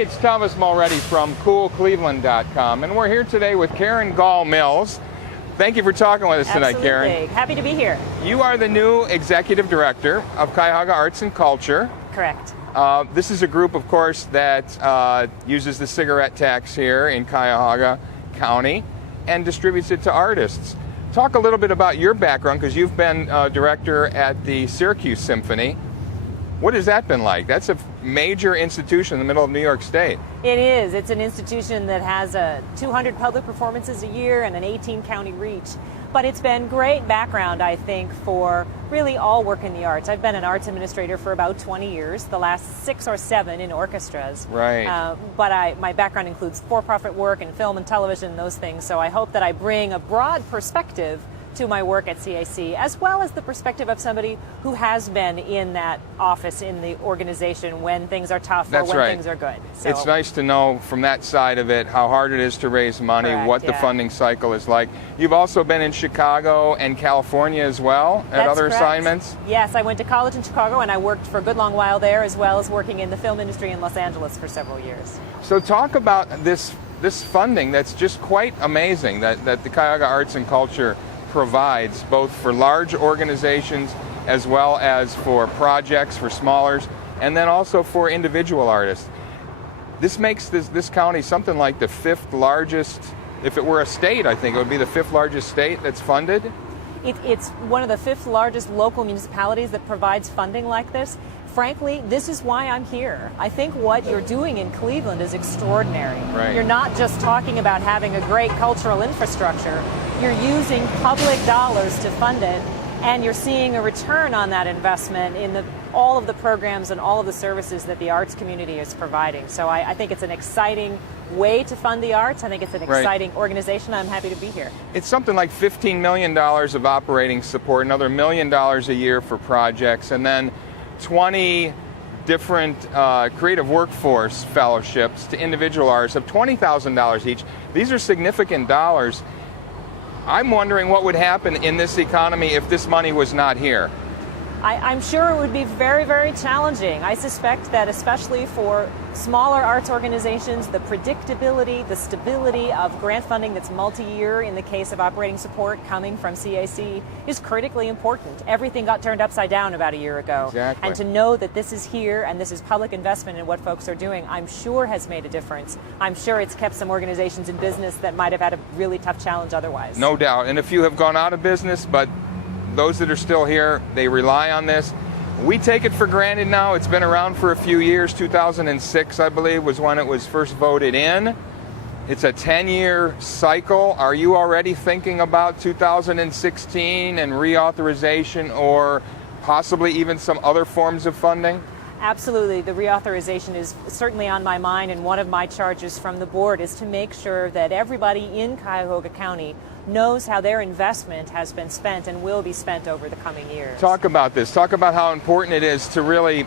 Hey, it's Thomas Mulready from CoolCleveland.com, and we're here today with Karen Gahl-Mills. Thank you for talking with us tonight, Karen. Absolutely. Happy to be here. You are the new Executive Director of Cuyahoga Arts and Culture. Correct. This is a group, of course, that uses the cigarette tax here in Cuyahoga County and distributes it to artists. Talk a little bit about your background, because you've been director at the Syracuse Symphony. What has that been like? That's a major institution in the middle of New York State. It is. It's an institution that has 200 public performances a year and an 18-county reach. But it's been great background, I think, for really all work in the arts. I've been an arts administrator for about 20 years, the last 6 or 7 in orchestras. Right. But my background includes for-profit work and film and television, those things. So I hope that I bring a broad perspective to my work at CAC, as well as the perspective of somebody who has been in that office in the organization when things are tough or when things are good. So it's nice to know from that side of it how hard it is to raise money, what the funding cycle is like. You've also been in Chicago and California as well at other assignments? Yes, I went to college in Chicago and I worked for a good long while there, as well as working in the film industry in Los Angeles for several years. So talk about this funding that's just quite amazing that the Cuyahoga Arts and Culture provides, both for large organizations as well as for projects for smallers, and then also for individual artists. This makes this county something like the 5th largest, if it were a state, I think it would be the 5th largest state that's funded. It's one of the 5th largest local municipalities that provides funding like this. Frankly, this is why I'm here. I think what you're doing in Cleveland is extraordinary. Right. You're not just talking about having a great cultural infrastructure. You're using public dollars to fund it, and you're seeing a return on that investment in all of the programs and all of the services that the arts community is providing. So I think it's an exciting way to fund the arts. I think it's an exciting organization. I'm happy to be here. It's something like $15 million of operating support, another $1 million a year for projects, and then 20 different creative workforce fellowships to individual artists of $20,000 each. These are significant dollars. I'm wondering what would happen in this economy if this money was not here. I'm sure it would be very, very challenging. I suspect that especially for smaller arts organizations, the predictability, the stability of grant funding that's multi-year in the case of operating support coming from CAC is critically important. Everything got turned upside down about a year ago. Exactly. And to know that this is here and this is public investment in what folks are doing, I'm sure has made a difference. I'm sure it's kept some organizations in business that might have had a really tough challenge otherwise. No doubt. And a few have gone out of business, but those that are still here, they rely on this. We take it for granted now. It's been around for a few years. 2006, I believe, was when it was first voted in. It's a 10-year cycle. Are you already thinking about 2016 and reauthorization, or possibly even some other forms of funding? Absolutely. The reauthorization is certainly on my mind, and one of my charges from the board is to make sure that everybody in Cuyahoga County knows how their investment has been spent and will be spent over the coming years. Talk about this. Talk about how important it is to really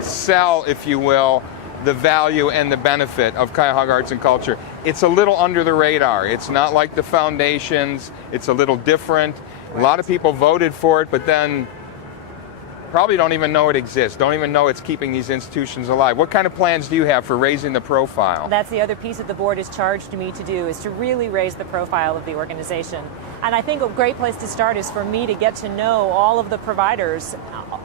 sell, if you will, the value and the benefit of Cuyahoga Arts and Culture. It's a little under the radar. It's not like the foundations. It's a little different. A lot of people voted for it, but then probably don't even know it exists, don't even know it's keeping these institutions alive. What kind of plans do you have for raising the profile? That's the other piece that the board has charged me to do, is to really raise the profile of the organization. And I think a great place to start is for me to get to know all of the providers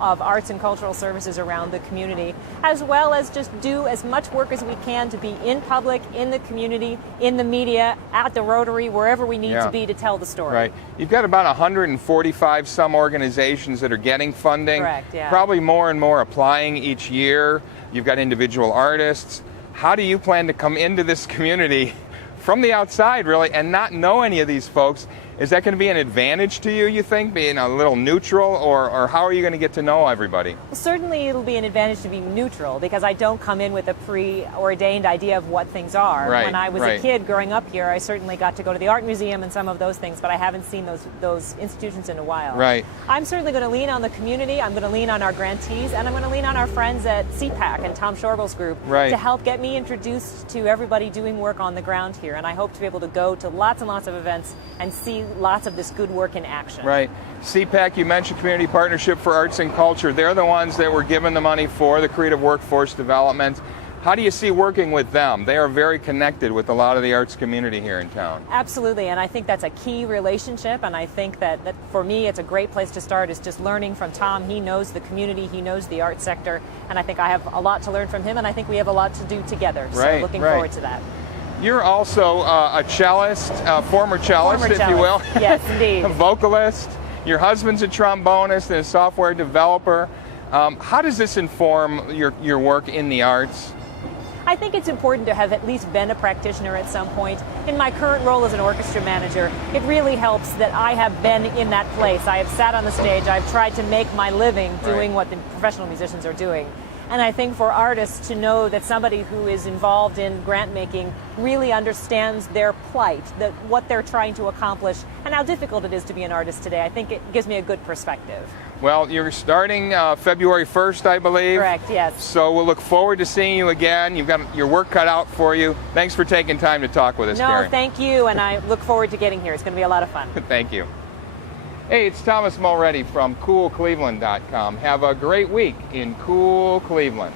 of arts and cultural services around the community, as well as just do as much work as we can to be in public, in the community, in the media, at the Rotary, wherever we need to be to tell the story. Right. You've got about 145 some organizations that are getting funding. Correct, yeah. Probably more and more applying each year. You've got individual artists. How do you plan to come into this community from the outside, really, and not know any of these folks? Is that going to be an advantage to you think, being a little neutral, or how are you going to get to know everybody? Well, certainly it'll be an advantage to be neutral, because I don't come in with a preordained idea of what things are. Right, when I was a kid growing up here, I certainly got to go to the art museum and some of those things, but I haven't seen those institutions in a while. Right. I'm certainly going to lean on the community, I'm going to lean on our grantees, and I'm going to lean on our friends at CPAC and Tom Shorbel's group to help get me introduced to everybody doing work on the ground here. And I hope to be able to go to lots and lots of events and see lots of this good work in action. Right. CPAC, you mentioned Community Partnership for Arts and Culture. They're the ones that were given the money for the creative workforce development. How do you see working with them? They are very connected with a lot of the arts community here in town. Absolutely, and I think that's a key relationship, and I think that for me it's a great place to start is just learning from Tom. He knows the community, he knows the arts sector, and I think I have a lot to learn from him, and I think we have a lot to do together. So looking forward to that. You're also a cellist, former cellist, if you will. Yes, indeed. A vocalist. Your husband's a trombonist and a software developer. How does this inform your work in the arts? I think it's important to have at least been a practitioner at some point. In my current role as an orchestra manager, it really helps that I have been in that place. I have sat on the stage, I've tried to make my living doing what the professional musicians are doing. And I think for artists to know that somebody who is involved in grant making really understands their plight, that what they're trying to accomplish, and how difficult it is to be an artist today, I think it gives me a good perspective. Well, you're starting February 1st, I believe. Correct, yes. So we'll look forward to seeing you again. You've got your work cut out for you. Thanks for taking time to talk with us, Carrie. No, thank you, and I look forward to getting here. It's going to be a lot of fun. Thank you. Hey, it's Thomas Mulready from CoolCleveland.com. Have a great week in cool Cleveland.